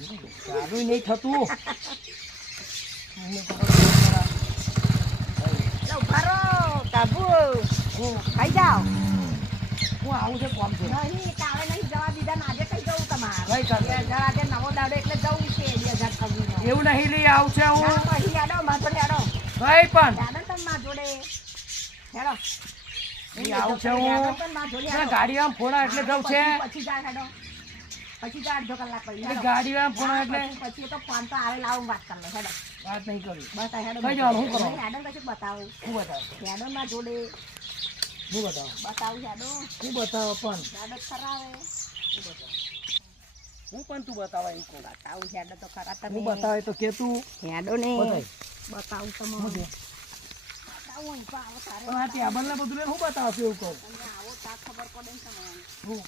ચાલુ નહીં થતું. ભરો કાબુ ખાઈ જાઓ. હું આવું છે કોમ છે. નહીં કાલે નહીં જવા દીધા ને આજે કઈ જવું તમારે કઈ કાલે? આજે નવો દાડો એટલે જવું છે 2000 કબૂલ. એવું નહીં લઈ આવશે હું. પછી યાડો માર જોડે યાડો કઈ પણ યાડો તમ માર જોડે હેડો લઈ આવું છે હું. ગાડી આમ ફોડા એટલે જવું છે. પછી જા હેડો પછી જા અડધો કલાક પછી એટલે ગાડી આમ ફોડા એટલે પછી તો ફોન તો આવે લાવું વાત કરી લે હેડો વાત નહીં કરી. બતા હેડો કઈ જવાનું? શું કરવાનું? હેડો કશું બતાવું શું બતાવો? હેડો માર જોડે શું બતાવો? બતાવું હેડો શું બતાવો પણ? હેડો ખરાવે હું પણ તું બતાવે એમ કહું. બતાવું હેડો તો ખરા હું તમે બતાવે તો કે તું હેડો ને બતાય. બતાવું શું તમને છે? બતાવું અહીં તો આવો તારે પણ આ ટેબલ ને બધું લઈને હું બતાવશું એવું કહું. તમે આવો તાર ખબર પડે ને તમને હું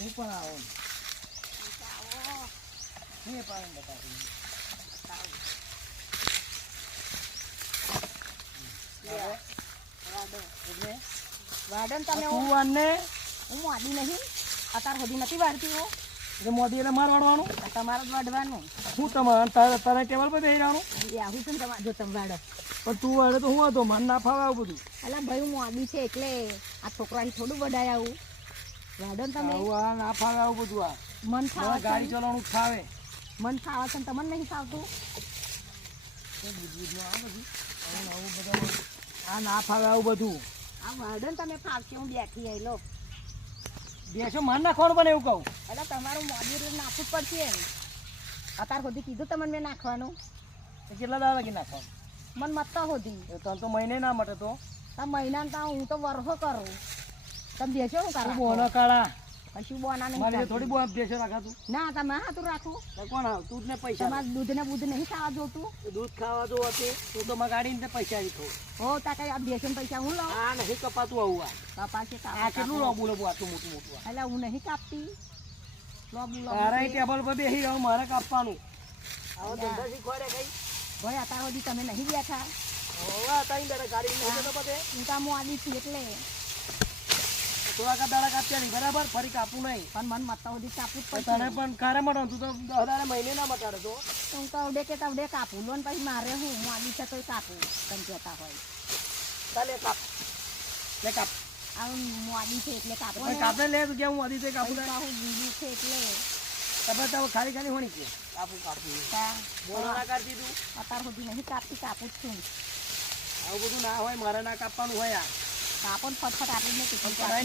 હું પણ આવું. આવો હું એ પણ બતાવું. એટલે વાડન તમે તું અને હું મોડી નહીં અત્યાર સુધી નથી વાળતી હું એટલે મોદી એટલે માર વાળવાનું. તમારે જ વાડવાનું હું તમારે તારા ટેબલ પર બેસી રહેવાનું. એ આવું છે ને તમારે જો તમે વાડો પણ તું વાળે તો હું હતો મને ના ફાવે આવું બધું. અલા ભાઈ હું મોડી છે એટલે આ છોકરાથી થોડું બધાય આવું વાડો ને તમે આવું આ ના ફાવે આવું બધું. આ મન મને ખાવા ગાડી છે ચલાવવાનું ફાવે. મન ખાવા છે ને તમને નહીં ફાવતું આવું બધું આ ના ફાવે આવું બધું. આ વાડો ને તમે ફાવશે હું બેઠી આઈ લો બેસો માર નાખવાનું પણ એવું કહું. એટલે તમારું મોડી એટલે નાખવું જ પડશે એમ અત્યાર સુધી કીધું તમને મેં નાખવાનું તો કેટલા દાડા લગી નાખવાનું? મન મતતા હોતી એ તને તો મહિને ના મટે તો આ મહિનામાં તો હું તો વરસો કરું તમે બેસો શું તું કરો બોનો કાળા કશું બોના નહીં મારી ચાલતું. થોડી બહુ બેસો રાખાતું. ના તમે હાથું રાખો તો કોણ આવ તું જ ને પૈસા તમારે દૂધ ને બૂધ નહીં ખાવા જોતું દૂધ ખાવા જો હતી તું તો મારી ગાડીને પૈસા આવી ખો. હો તા કઈ આ બેસીને પૈસા હું લઉં આ નહીં કપાતું આવું. કપા છે આ કેટલું લોબુ લોબુ આટલું મોટું મોટું આ. એટલે હું નહીં કાપતી લોબુ તારા ટેબલ પર બેસી રહું મારે કાપવાનું. આવો ધંધા શીખવાડે કઈ ભાઈ અત્યાર સુધી તમે નહીં બેઠા હવે હતા ગાડી નહીં તો બધે હું કામ આદી છું એટલે થોડા દાડા કાપ્યા નહીં બરાબર ફરી કાપવું નહીં. પણ મન મતતા સુધી કાપવું જ તો પડશે તને પણ કારે મટો તું તો 10 દાડા મહિને ના મટાડે તો. હું તો અવડે કે તવડે કાપું લો ને પછી મારે હું આદી છે તોય કાપું તમે કહેતા હોય ચાલે કાપ લે કાપ આ આદી છે એટલે કાપો પણ કાપે લે તું કે હું આદિ તે કાપું હું બીજું છે એટલે તમે તો ખાલી ખાલી હોણી કે કાપું કાપું બોલો ના કરતી તું. અત્યાર સુધી નહીં કાપતી કાપું જ છું આવું બધું ના હોય મારે ના કાપવાનું હોય. આ કાપો ને ફટફટ આપી જ નથી પણ કઢાઈ